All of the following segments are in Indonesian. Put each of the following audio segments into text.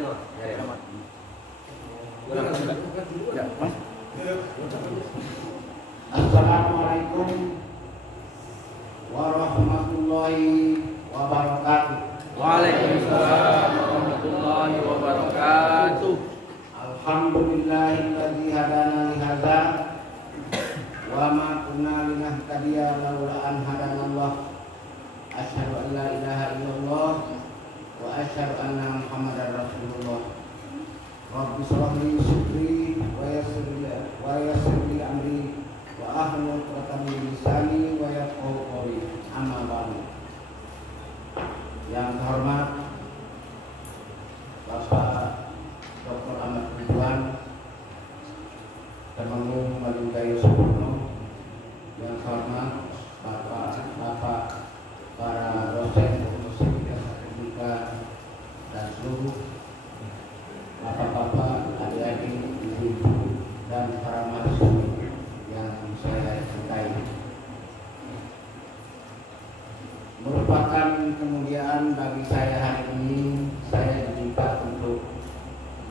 Assalamualaikum warahmatullahi wabarakatuh. Waalaikumsalam warahmatullahi wabarakatuh. Alhamdulillahilladzi hadana li hadza wa ma kunna linahtadiya laula an hadanallah. Asyhadu an la ilaha illallah wa asyhadu anna Muhammadar Rasulullah. Rabbi shrah li sadri wa yassir li amri wa ahlul 'uqdatam min lisani wa yafqahu qawli. Amma ba'du. Yang terhormat Bapak Dr. Ahmad Ridwan Temenggung Madunggayu Supono, yang terhormat Bapak para dosen Universitas Akademika dan seluruh bapak-bapak, adik-adik, ibu-ibu, dan para mahasiswa yang saya cintai. Merupakan kemuliaan bagi saya hari ini, saya diminta untuk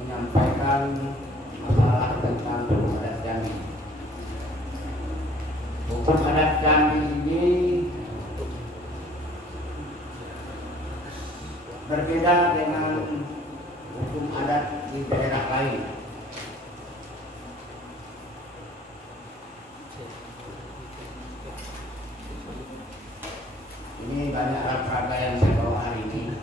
menyampaikan masalah tentang hukum adat Jambi. Hukum adat Jambi ini berbeda dengan hukum adat di daerah lain. Ini banyak alat yang saya bawa hari ini.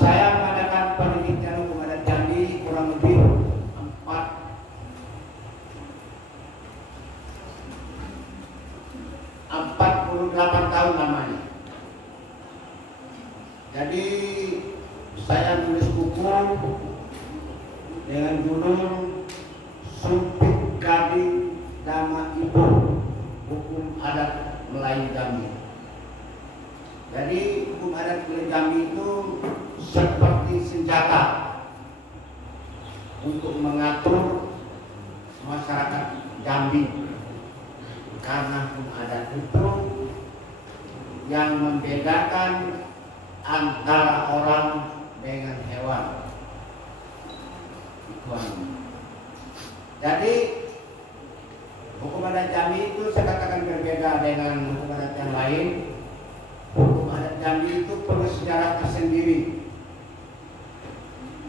Saya mengadakan pendidikan hukum adat Jambi kurang lebih 48 tahun lamanya. Jadi saya nulis buku dengan judul Sumpit Gading Dama Ibu, Hukum Adat Melayu Jambi. Jadi hukum adat Melayu Jambi itu seperti senjata untuk mengatur masyarakat Jambi, karena hukum adat itu yang membedakan antara orang dengan hewan. Jadi hukum adat Jambi itu saya katakan berbeda dengan hukum adat yang lain. Hukum adat Jambi itu punya sejarah tersendiri.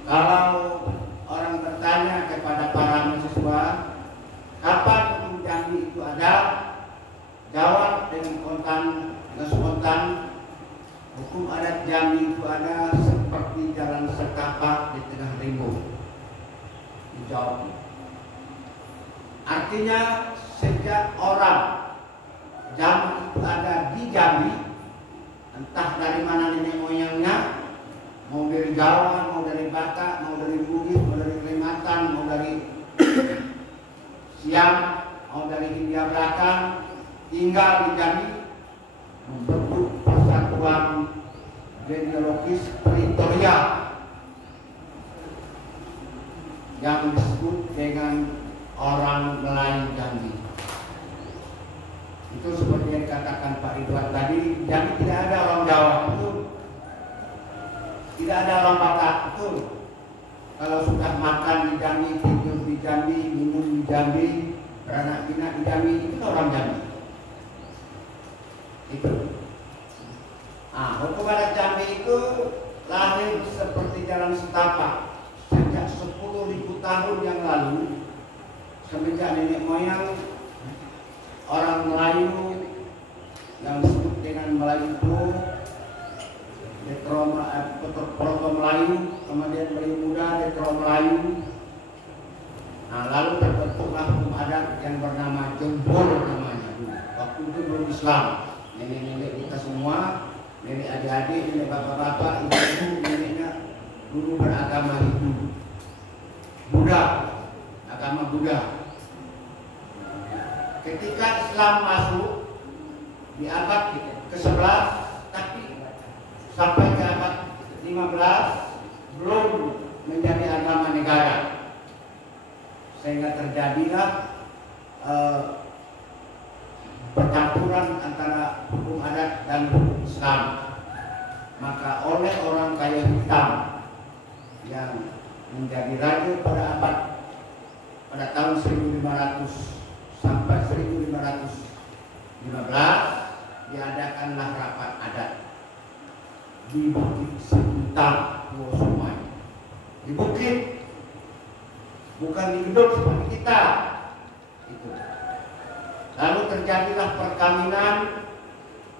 Kalau orang bertanya kepada para mahasiswa, kapan hukum Jambi itu ada? Jawab dengan spontan, hukum adat Jambi itu ada seperti jalan setapak di tengah rimbun. Dijawab. Artinya sejak orang Jambi itu ada di Jambi, entah dari mana nenek moyangnya, mau dari Jawa, mau dari Batak, mau dari Bugis, mau dari Kalimantan, mau dari Siam, mau dari Hindia Belakang, tinggal di Jambi, membentuk persatuan genealogis teritorial yang disebut dengan orang Melayu Jambi. Itu seperti yang dikatakan Pak Ridwan tadi, Jambi tidak ada orang Jawa, betul. Tidak ada orang Batak, betul. Kalau sudah makan di Jambi, tidur di Jambi, minum di Jambi, beranak pinak di Jambi, itu orang Jambi. Itu. Hukum adat Jambi itu lahir seperti jalan setapak sejak 10.000 tahun yang lalu, semenjak nenek moyang orang Melayu yang disebut dengan Melayu itu Proto Melayu, kemudian Melayu Muda, Detro Melayu. Lalu terbentuklah hukum adat yang bernama Jembur namanya. Waktu itu belum Islam. Nenek-nenek kita semua, nenek adik-adik, nenek bapak-bapak, ibu-ibu, neneknya dulu beragama Hindu, Buddha, agama Buddha. Ketika Islam masuk di abad ke-11, tapi sampai ke abad 15 belum menjadi agama negara, sehingga terjadilah percampuran antara hukum adat dan hukum Islam. maka oleh orang kaya hitam yang menjadi raja pada tahun 1500 sampai 1515 diadakanlah rapat adat di Bukit Sintang, Pulau Somai. Di bukit, bukan di gedung seperti kita. Itu. Lalu terjadilah perkawinan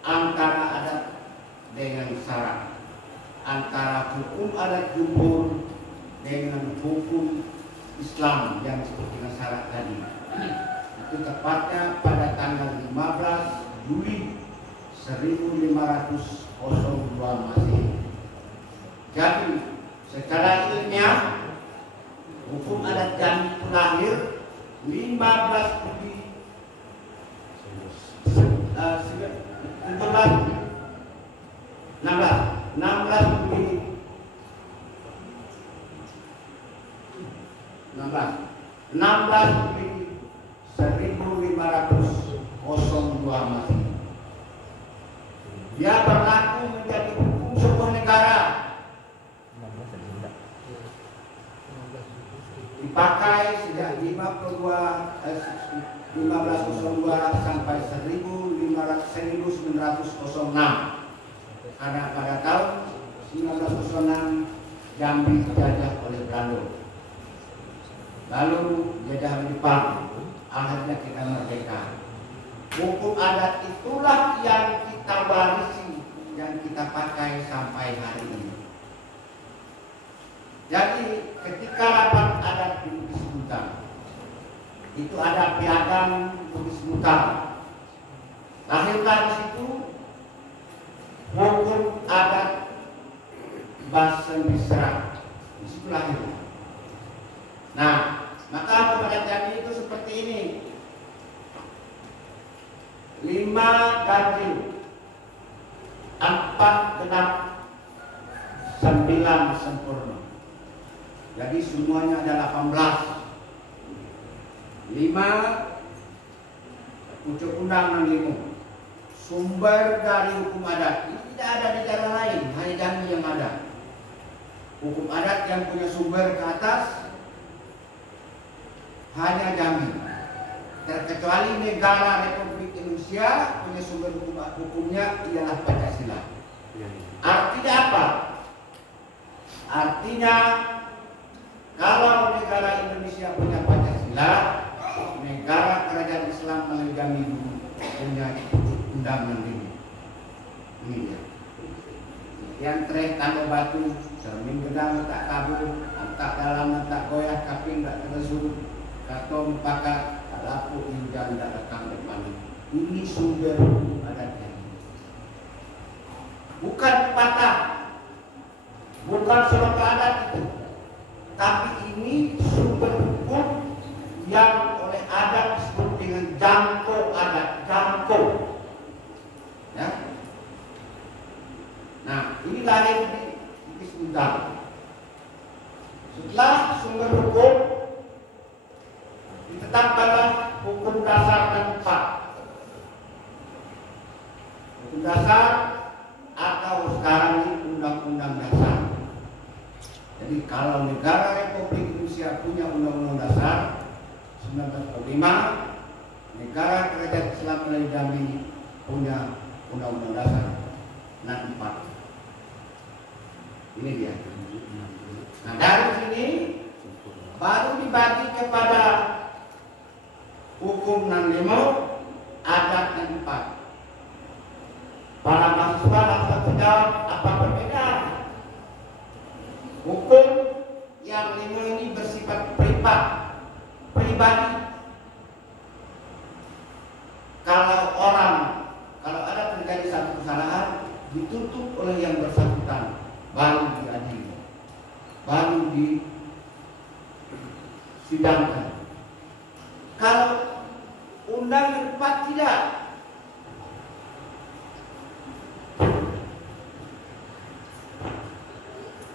antara adat dengan syarat, antara hukum adat jumhur dengan hukum Islam yang seperti syarat tadi. Itu tepatnya pada tanggal 15 Juli 1502 Masehi. Jadi secara ilmiah hukum adat Jambi itu lahir 15 Juli 1502 Masehi. Dia berlaku menjadi hukum sebuah negara. Dipakai sejak 1502 sampai 1906. Karena pada tahun 1906 Jambi dijajah oleh Belanda. Lalu dijajah oleh Jepang. Akhirnya kita merdeka. Hukum adat itulah yang kita warisi, yang kita pakai sampai hari ini. Jadi ketika rapat adat di Bukit Sintang, itu ada piagam Bukit Sintang. Lahirlah di situ hukum adat Basen Bisra. Di situ lahir. Nah, maka hukum adat Jambi itu seperti ini. 5 ganjil, 4 genap, 9 sempurna. Jadi semuanya ada 18. 5 Undang-Undang 65. Sumber dari hukum adat ini tidak ada di negara lain, hanya Jambi yang ada. Hukum adat yang punya sumber ke atas hanya Jambi. Terkecuali negara Republik Indonesia punya sumber hukumnya ialah Pancasila. Artinya apa? Artinya kalau negara Indonesia punya Pancasila, negara kerajaan Islam melalui Jambi punya undang-undang ini. Ini dia. Yang terakhir tanda batu, cermin gedang tak kabur, antak dalam tak goyah, kaping tak tersudut, katom pakat, lapu injang tak rekam depan. Ini sumber hukum adatnya. Bukan patah, bukan surat adat itu, tapi ini sumber hukum yang oleh adat disebut dengan jangko adat, jangko. Ya. Nah, ini lahir di Bukit Sintang. Setelah sumber hukum ditetapkanlah hukum dasar dan 4. Hukum dasar atau sekarang ini undang-undang dasar. Jadi kalau negara Republik Indonesia punya undang-undang dasar 1945, negara kerajaan Islam melalui Jambi punya undang-undang dasar 64. Ini dia. Nah dari sini baru dibagi kepada hukum 65, adat 64. Para mahasiswa langsung menjawab apa perbedaan? Hukum yang 5 ini bersifat pribadi. Kalau ada terjadi satu kesalahan, dituntut oleh yang bersangkutan, baru diadili, baru disidangkan. Kalau undang 4 tidak.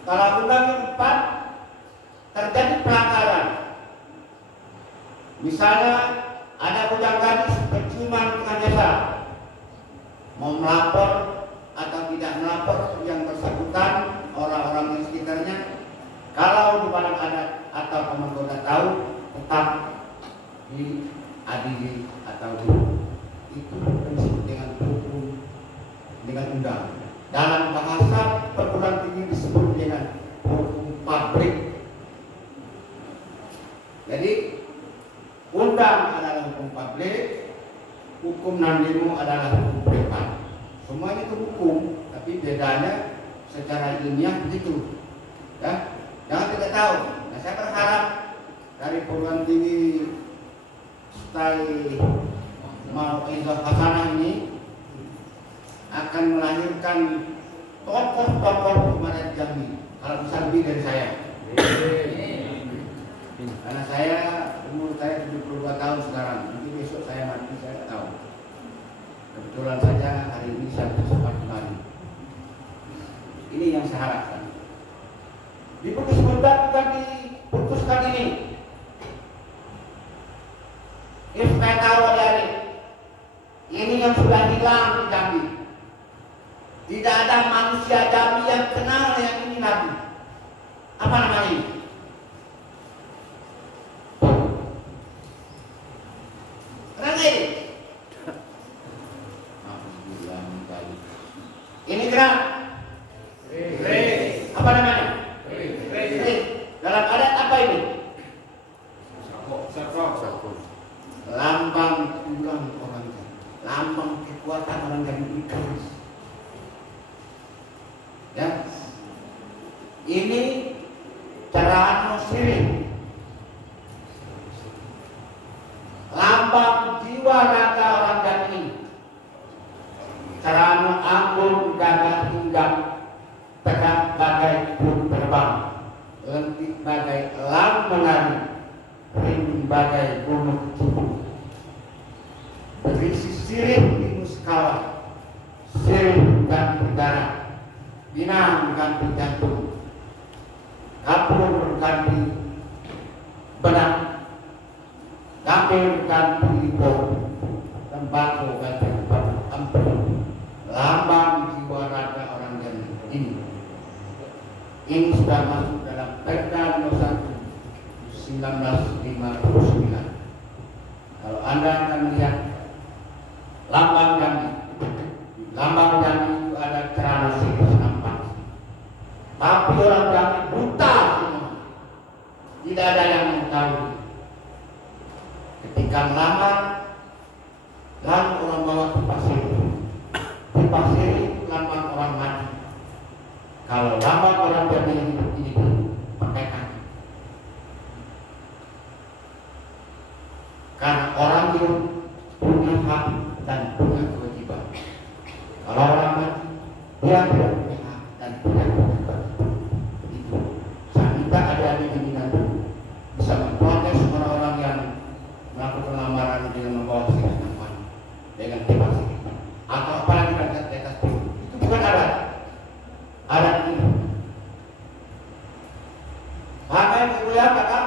Kalau undang 4 terjadi pelanggaran, misalnya ada bujang gadis penciuman dengan jasa, mau melapor atau tidak melapor yang bersangkutan atau pemenggoda tahu tetap diadili atau itu disebut dengan hukum dengan undang. Dalam bahasa perguruan tinggi disebut dengan hukum pabrik. Jadi undang adalah hukum pabrik, hukum nandimu adalah hukum privat. Semuanya itu hukum, tapi bedanya secara ilmiah begitu. Ya, jangan tidak tahu. Nah, saya berharap dari perguruan tinggi stay Mau'izah Hasanah ini akan melahirkan tokoh-tokoh kemarin Jambi. Kalau bisa lebih dari saya. Karena saya umur saya 72 tahun sekarang. Mungkin besok saya mati, saya tidak tahu. Kebetulan saja hari ini saya sempat kembali. Ini yang saya harapkan. Diputus bukan diputuskan ini. Ini supaya tahu adik-adik. Ini yang sudah hilang di Jambi. Tidak ada manusia Jambi yang kenal yang ini Nabi. Apa namanya ini? Kenal ini? Ini kenal? Apa namanya? Dalam adat apa ini? Sako. Lambang tulang orang Jambi. Lambang kekuatan orang Jambi keris. Ya, ini cara sirik. Lambang jiwa raga orang Jambi. Cara anggun gagah hinggap tegak bagai burung terbang, lentik bagai elang menari, rindu bagai gunung cipu. Berisi sirih di muskala, sirih ganti darah, binang ganti jantung, kapur ganti benang, gambir ganti ibu, tembakau ganti ampun. Lambang jiwa raga orang Jambi ini sudah masuk dalam Perda No. 1 1959. Kalau Anda akan melihat lambang Jambi, lambang Jambi itu ada celana sirih nampak. Tapi orang Jambi buta semua. Tidak ada yang mengetahui. Ketika melamar, lalu orang bawa pipa sirih. Pipa sirih itu lambang orang mati. Kalau lambang orang Jambi yang hidup ini pakai kaki. Karena orang hidup punya hak dan punya kewajiban. Kalau orang mati, dia tidak punya hak dan punya kewajiban. Itu. Saya minta adik-adik ini nanti bisa memprotes orang-orang yang melakukan lamaran dengan membawa sirih dengan pipa sirih. Atau apalagi berangkat di atas itu bukan adat. Adat ini. Bahkan ibu ya kakak.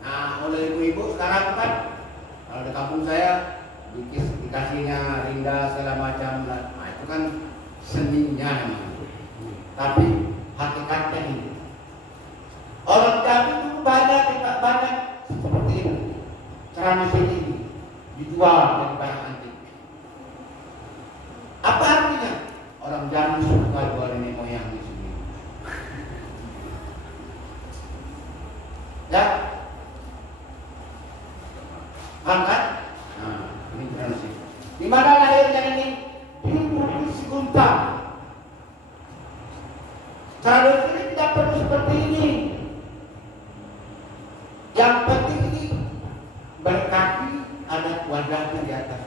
Nah, oleh ibu-ibu sekarang kan kalau di kampung saya dikasihnya rinda segala macam. Nah, itu kan seninya namanya. Tapi hakikatnya ini. Orang Jambi itu banyak seperti ini. Celana sirih ini dijual dari barang antik. Apa artinya? Orang Jambi suka jual nenek moyang di sini. Ya, angkat. Nah, ini berarti. Di mana lahirnya ini? Di Bukit Sikuntang. Cara ini tidak perlu seperti ini. Yang penting ini berkaki ada wadahnya di atas.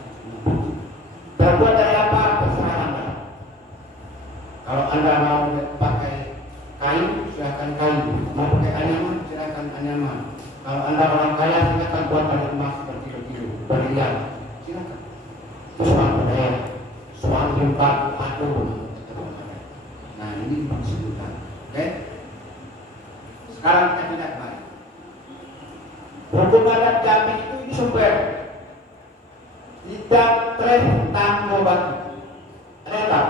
Terbuat dari apa? Terserah Anda. Kalau Anda mau pakai kain, silakan kain. Mau pakai anyaman, silakan anyaman. Kalau Anda orang kaya, silakan buat dari emas berkilo-kilo, berlian. Silakan. Itu soal budaya, soal limpa aduh. Nah, ini disebutkan. Oke? Sekarang kita tidak baik. Hukum adat Jambi itu ini sumber. Tidak tanggung batu. Ada tak?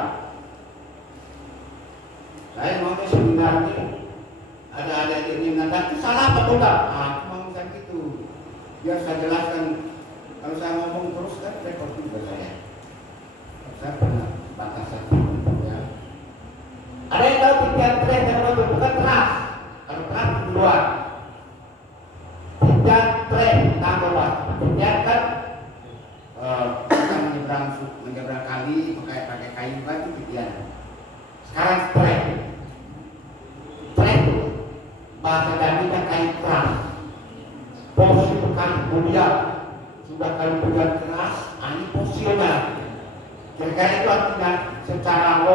Saya mau seminar ini ada adik-adik ini nada itu salah apa betul? Cuma misalnya gitu. Biar saya jelaskan. Kalau saya ngomong terus kan repot juga saya. Saya pernah batasan. Ya. Ada yang tahu titian tren yang bukan keras. Kalau keras di luar. Titian tren tanggapan. Titian kan kita menyeberang kali pakai kayu kan itu titian. Sekarang tren. Tren bahasa Jawa kayu keras. Posisi kayu mulia. Sudah kayu bulan keras, ini posisinya. Kira-kira itu artinya secara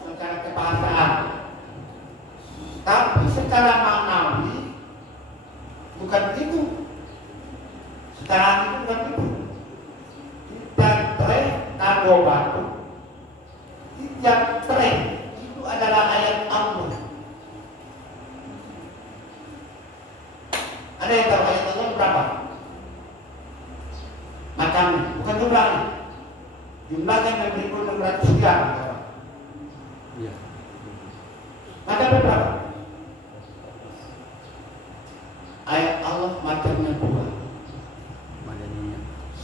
secara kebahasaan. Tapi secara maknawi bukan begitu. Secara itu bukan begitu. Tidak tren tago batu. Tidak tren itu adalah ayat Allah. Ada yang tahu ayat Allah berapa? Macamnya, bukan jumlahnya. Jumlahnya memberi 600 sekian. Iya. Macamnya berapa? Ayat Allah macamnya 2.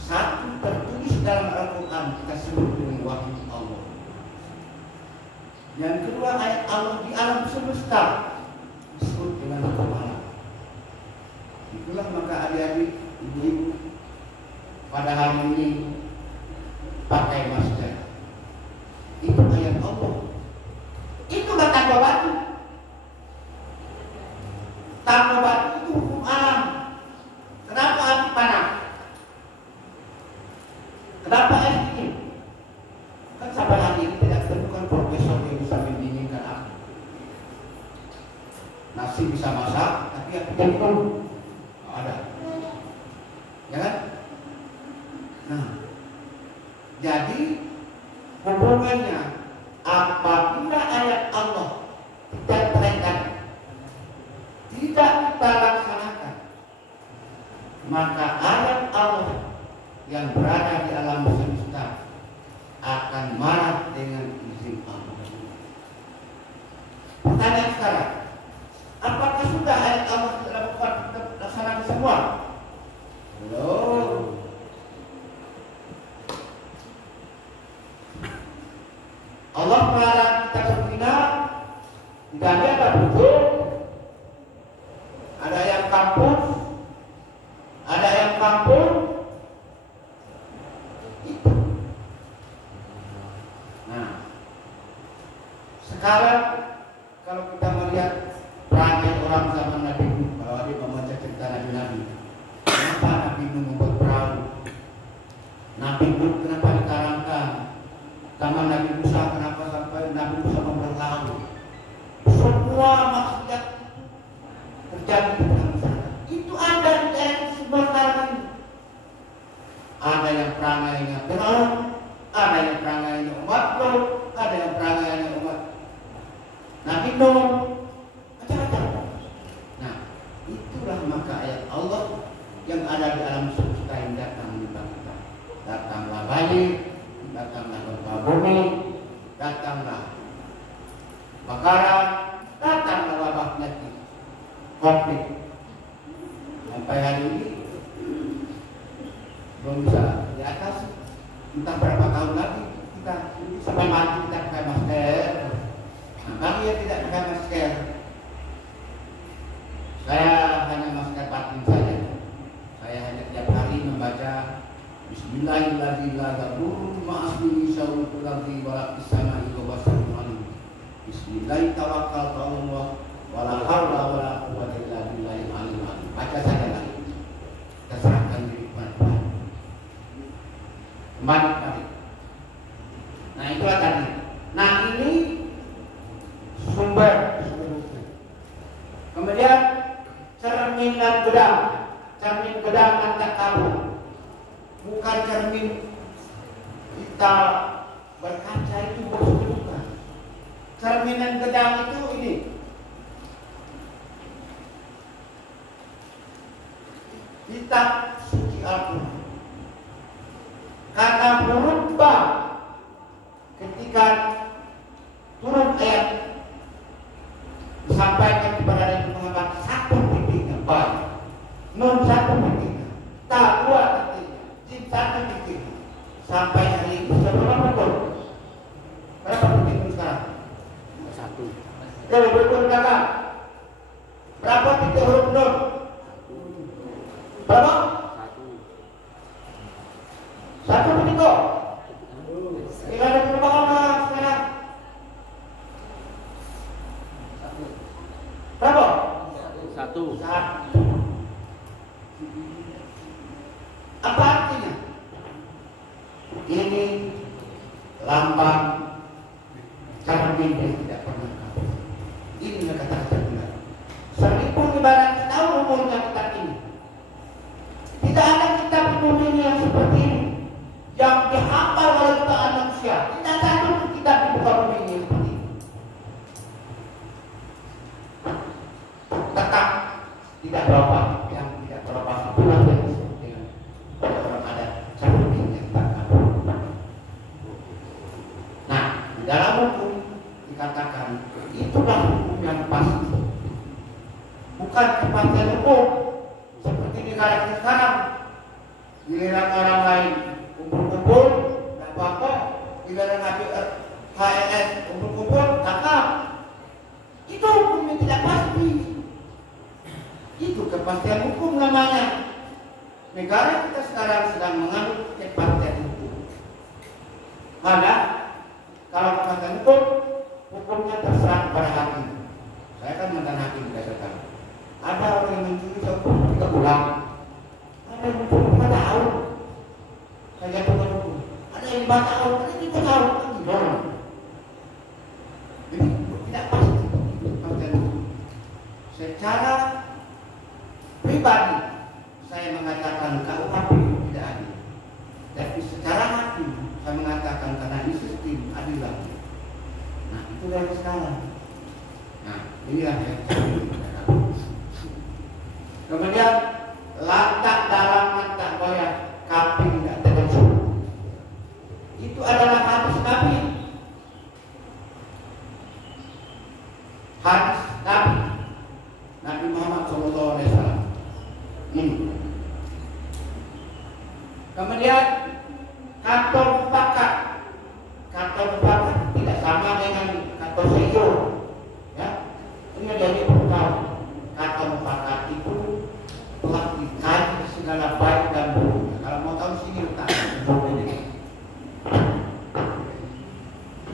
Satu tertulis dalam Al-Quran, kita sebut dengan wahyu Allah. Yang kedua ayat Allah di alam semesta disebut dengan kepala. Itulah maka adik-adik, ibu-ibu pada hari ini pakai masker. Itu ayat Allah. Itu gak tanda batu. Tanda batu itu hukum alam. Kenapa api panas? Kenapa air dingin? Kan sampai hari ini tidak temukan profesor yang bisa mendinginkan api. Nasi bisa masak, tapi api dingin ada. Ya kan? Nah, jadi hubungannya apabila ayat Allah tidak terangkan, tidak kita laksanakan, maka ayat Allah yang berada di alam semesta akan marah dengan izin Allah. Pertanyaan sekarang, apakah sudah ayat Allah laksanakan semua? Belum. Allah melarang kita berzina, tidak ada buku, ada yang kampus, ada yang kampung. Itu. Nah, sekarang kalau kita melihat perangai orang zaman Nabi Nuh, kalau ada membaca cerita Nabi-Nabi, kenapa Nabi Nuh membuat perahu? Nabi Nuh kenapa dikarangkan? Zaman Nabi Musa kenapa sampai Nabi Musa membuat laut? Semua maksudnya terjadi di sana. Itu ada di daerah sebenarnya. Ada yang perangainya Fir'aun, ada yang perangainya umat Lot, ada yang perangainya umat Nabi Nuh, macam-macam. Nah, itulah maka ayat Allah yang ada di alam semesta yang datang menimpa kita. Datanglah banjir, datanglah gempa bumi, datanglah kebakaran, datanglah wabah penyakit, COVID. Sampai hari ini belum bisa di atas. Entah berapa tahun lagi kita sampai mati kita pakai masker. Nah, bagi yang tidak pakai masker, saya hanya masker batin saja. Saya hanya tiap hari membaca Bismillahirrahmanirrahim. Ma'asmi syawrul ladzi walak isama'i wa basarul alim. Bismillahi tawakkaltu 'ala Allah wala haula wala quwwata illa billahil aliyyil azim. Baca saja lagi. Kita serahkan diri kepada Tuhan. Kembali. Nah, itulah tadi. Nah, ini sumber. Kemudian cermin dan gedang. Cermin gedang dan tak tahu. Bukan cermin kita berkaca itu bukan. Cermin dan gedang itu ini. Kitab suci Al-Quran. Karena berubah ketika turun ayat disampaikan kepada Nabi Muhammad Coba berikut belakang. Berapa titik huruf nun? Berapa? Satu titik kok. Tinggal ada berapa orang sekarang? Berapa? Satu. Apa artinya? Ini lambang cara yang tidak pernah kabur. Ini kata-kata benar. Seripun ibarat tahu umurnya kitab ini. Tidak ada kitab di dunia yang seperti ini, yang dihafal oleh jutaan manusia. Tidak satu kitab di muka bumi ini seperti ini. Tetap tidak berapa, yang tidak berapa itulah yang disebut dengan orang adat cermin yang tak kabur. Nah, di dalam hukum dikatakan itulah hukum yang pasti, bukan kepastian hukum seperti di negara kita sekarang. Giliran orang lain kumpul-kumpul tidak apa-apa, giliran HLS kumpul-kumpul kakak. Itu hukum yang tidak pasti. Itu kepastian hukum namanya. Negara kita sekarang sedang menganut kepastian hukum. Karena kalau kepastian hukum, hukumnya terserah kepada hakim. Saya kan mantan hakim berdasarkan. Ada orang yang mencuri 3 bulan, ada yang mencuri 5 tahun. Saya jatuhkan hukum. Ada yang 5 tahun, ada yang 5 tahun. Jadi tidak pasti kepastian hukum. Secara pribadi saya mengatakan KUHP tidak adil. Tapi secara hakim saya mengatakan karena ini sistem adil lagi. Nah, itu yang sekarang. Nah, inilah yang kemudian lantak dalam lantak goyah kambing tidak terkejut. Itu adalah hadis Nabi. Hadis Nabi Nabi Muhammad SAW. Kemudian kantor mufakat. Kantor mufakat tidak sama dengan kantor CEO. Ya, ini jadi pertama. Kantor mufakat itu telah dikaji segala baik dan buruknya. Kalau mau tahu sini letak ini.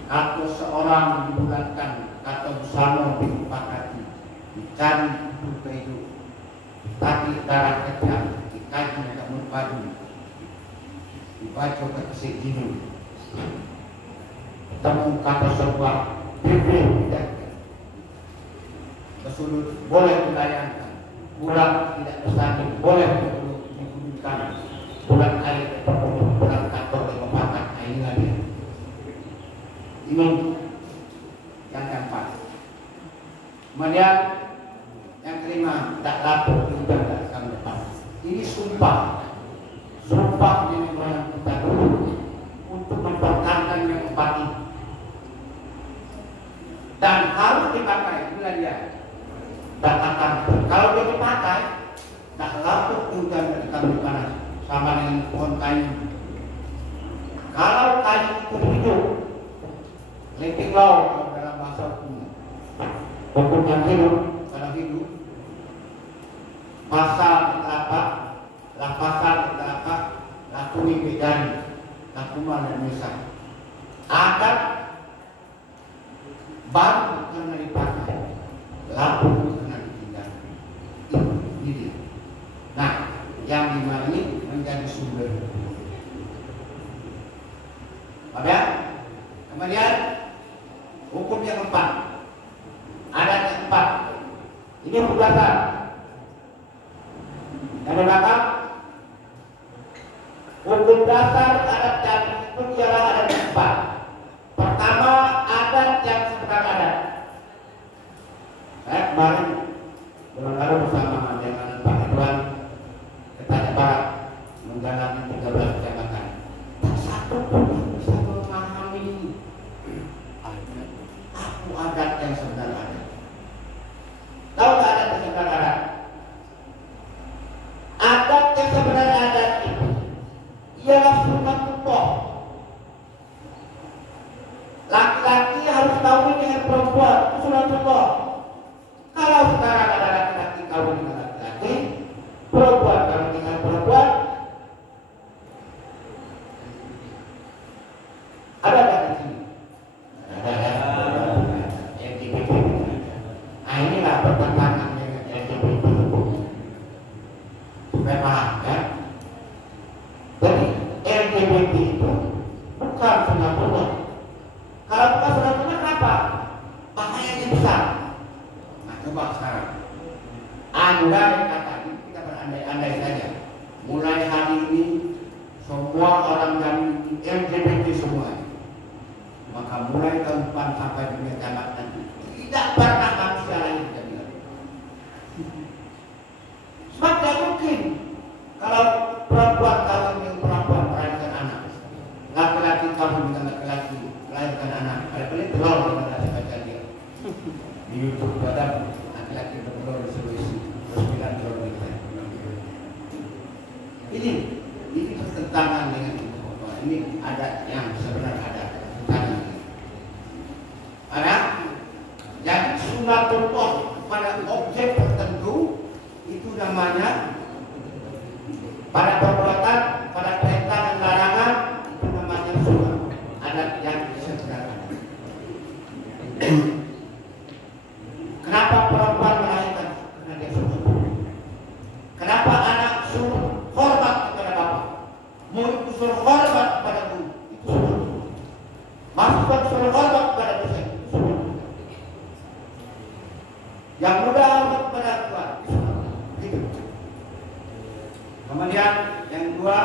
Atau seorang dibulatkan atau bersama dipakati, dicari hidup, tapi darah kejam, dikaji agak merpadu, dibaca ke kesedihan, ketemu kata sebuah bibir tidak bersulut boleh dilayangkan, bulan tidak bersanding boleh digunakan, bulan air bulan kantor keempat ini lagi. Ini yang keempat. Kemudian yang kelima, tak lapor juga tak akan lepas. Ini sumpah. Sumpah ini yang kita dulu untuk mempertahankan yang empat ini. Dan harus dipakai. Inilah dia. Tak akan. Kalau dia dipakai, tak lapor juga akan dipanas. Sama dengan pohon kayu. Kalau kayu itu hidup, leping laut dalam bahasa hukum. Hukum yang hidup, kalau hidup, pasal apa, lah pasal apa, lakuni bedani, lakuma dan misal. Adat baru karena dipakai, laku karena ditinggal. Ini. Nah, yang 5 ini menjadi sumber. Apa? Kemudian hukum yang 4, adat yang 4. Ini hukum dasar. Yang belakang hukum dasar adat dan itu ialah adat yang 4. Pertama, adat yang sekedar adat. Saya kemarin berlalu bersama dengan Pak Irwan ke Tanjung Barat menjalani 13 jabatan. Tak satu pun bisa memahami aku adat yang sebenarnya ada. Tahu tak adat yang sebenarnya ada? Adat yang sebenarnya ada itu ialah sunnatullah. Laki-laki harus tahu dengan perempuan, itu sunnatullah. susah. Nah, coba sekarang. Andai kata kita berandai-andai saja. Mulai hari ini semua orang yang LGBT semua, maka mulai tahun depan sampai dunia kiamat nanti tidak pernah manusia lain jadi. Sebab tidak mungkin kalau perempuan kawin dengan perempuan melahirkan anak, laki-laki kawin dengan laki-laki melahirkan anak. Ada telur dengan baca dia di YouTube ada laki-laki bertelur di Sulawesi, 9 telur kita. Ini bertentangan dengan itu. Ini ada yang sebenarnya ada tentangan. Ada jadi sunatullah pada objek tertentu itu namanya pada perbuatan, pada perintah dan larangan itu namanya sunat. Ada yang sebenarnya. Kenapa perempuan melahirkan? Karena dia sunat. Kenapa anak suruh hormat kepada bapak? Murid suruh hormat kepada guru, itu sunat. Mahasiswa suruh hormat kepada dosen, itu sunat. Yang muda hormat kepada Tuhan, itu sunat. Gitu. Kemudian yang kedua,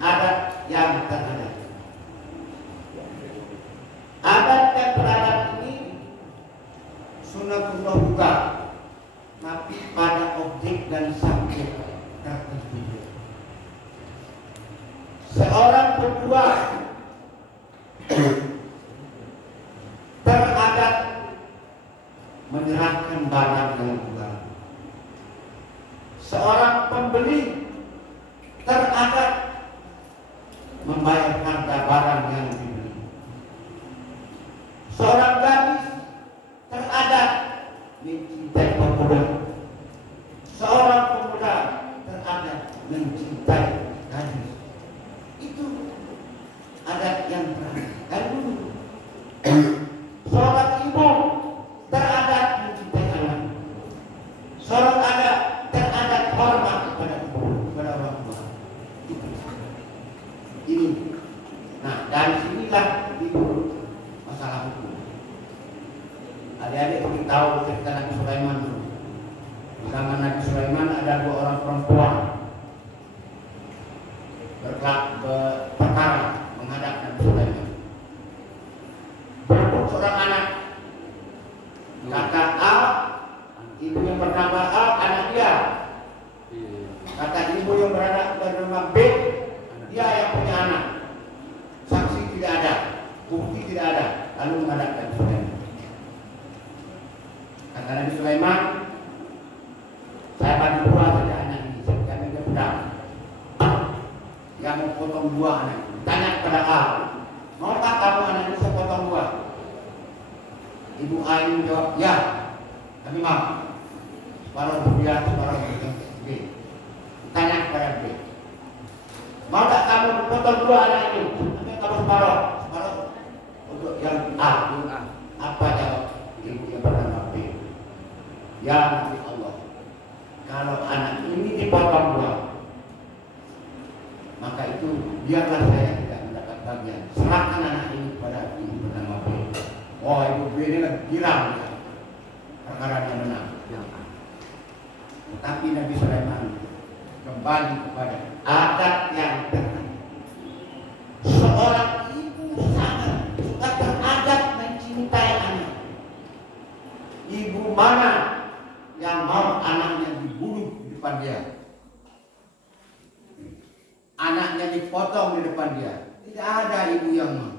adat yang teradat. Adat yang teradat ini sunatullah juga, tapi pada objek dan subjek tertentu. Seorang berdua teradat menyerahkan barang yang jual. Seorang pembeli teradat membayar harga barang yang dibeli. Seorang gadis teradat mencintai pemuda. Seorang pemuda teradat mencintai gadis. Itu adat yang teradat dari dulu. Seorang ibu teradat mencintai anak. Seorang anak teradat hormat kepada ibu, kepada orang tua. Ini. Nah, dari sinilah itu masalah hukum. Adik-adik kita tahu cerita Nabi Sulaiman. Di zaman Nabi Sulaiman ada 2 orang perempuan berperkara menghadap Nabi Sulaiman. Berebut seorang anak. Kata A, ibu yang bernama A, anak dia. Kata ibu yang bernama B, dia yang punya anak. Saksi tidak ada, bukti tidak ada. Lalu menghadap Nabi Sulaiman. Kata Nabi Sulaiman, saya bagi 2 saja anak ini, saya ambil pedang. Dia mau potong 2 anak. Tanya kepada A, maukah kamu anak ini saya potong 2? Ibu A ini jawab, ya, kami mau. Separuh dia, separuh B. Tanya kepada B, mau tak kamu potong 2 anak ini? Tapi kamu separuh untuk yang A. Apa jawab ibu yang bernama B? Ya Nabi Allah, kalau anak ini dipotong 2, maka itu biarlah saya tidak mendapat bagian. Serahkan anak ini kepada ibu bernama B. Oh, ibu B ini kan girang ya, perkara yang menang. Tetapi Nabi Sulaiman kembali kepada adat yang teradat. Seorang ibu sangat suka teradat mencintai anak. Ibu mana yang mau anaknya dibunuh di depan dia, anaknya dipotong di depan dia? Tidak ada ibu yang mau.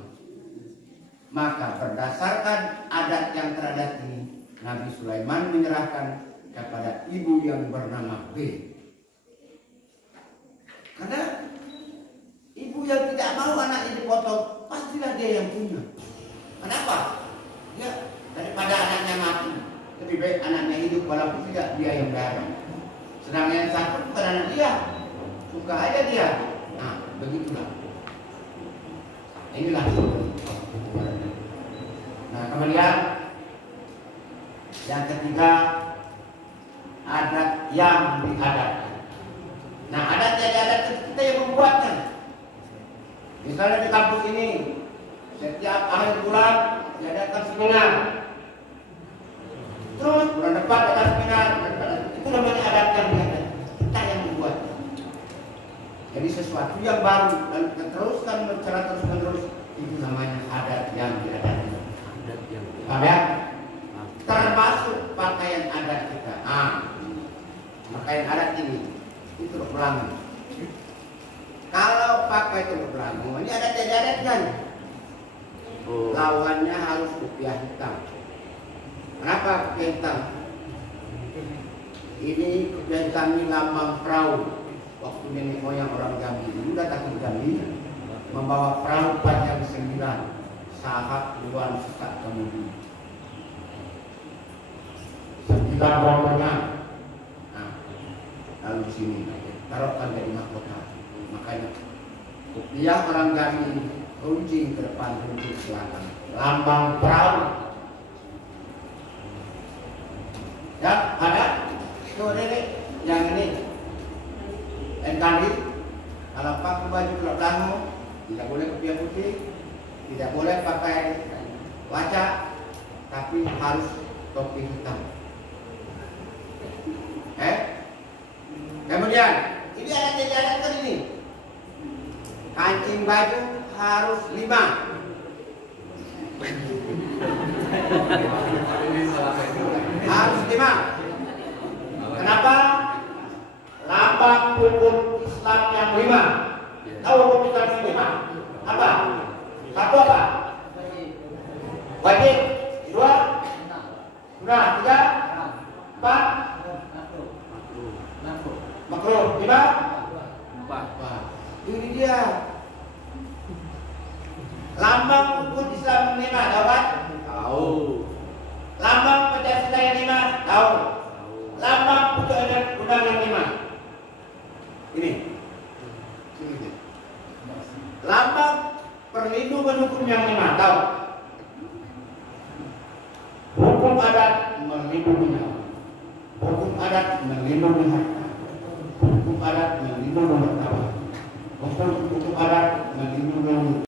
Maka berdasarkan adat yang teradat ini, Nabi Sulaiman menyerahkan kepada ibu yang bernama B. Karena ibu yang tidak mau anaknya dipotong, pastilah dia yang punya. Kenapa? Ya, daripada anaknya mati, lebih baik anaknya hidup walaupun tidak dia yang darah. Sedangkan yang satu bukan anak dia, suka aja dia. Nah, begitulah. Inilah hukumannya. Nah, kemudian yang ketiga, adat yang diadatkan. Nah, adat yang diadatkan kita yang membuatnya. Misalnya di kampus ini, setiap akhir bulan diadakan seminar sesuatu yang baru dan kita teruskan secara terus menerus, itu namanya adat yang diadati. Adat yang Paham ya? Termasuk pakaian adat kita. Pakaian adat ini itu belang. Kalau pakai telur belang, ini adat yang diadatkan. Lawannya harus rupiah hitam. Kenapa rupiah hitam? Ini rupiah hitam ini lambang perahu. Waktu nenek moyang orang Jambi dulu datang ke Jambi, membawa perahu panjang 9, sahab luan sesak kemudi. 9 rombongan. Nah, lalu di sini taruhkan dari mahkota. Makanya rupiah orang Jambi runcing ke depan, runcing ke belakang. Lambang perahu. Ya, ada? Tuh nenek, yang ini. Dan tadi, kalau pakai baju kelakamu, tidak boleh kopiah putih, tidak boleh pakai wajah, tapi harus topi hitam. Kemudian, ini ada jajaran ini. Kancing baju harus 5. Harus 5. Kenapa? Lambang hukum Islam yang 5. Tahu hukum Islam yang 5? Apa? 1 apa? Wajib. 2 sunnah. 3 4 makruh. 5 ini dia lambang hukum Islam yang 5. Tahu kan? tahu. Lambang Pancasila yang 5. Tahu. Lambang undang-undang yang 5. Ini. Lambang perlindungan hukum yang 5. Tahu. Hukum adat melindungi nyawa. Hukum adat melindungi harta. Hukum adat melindungi martabat. Hukum adat melindungi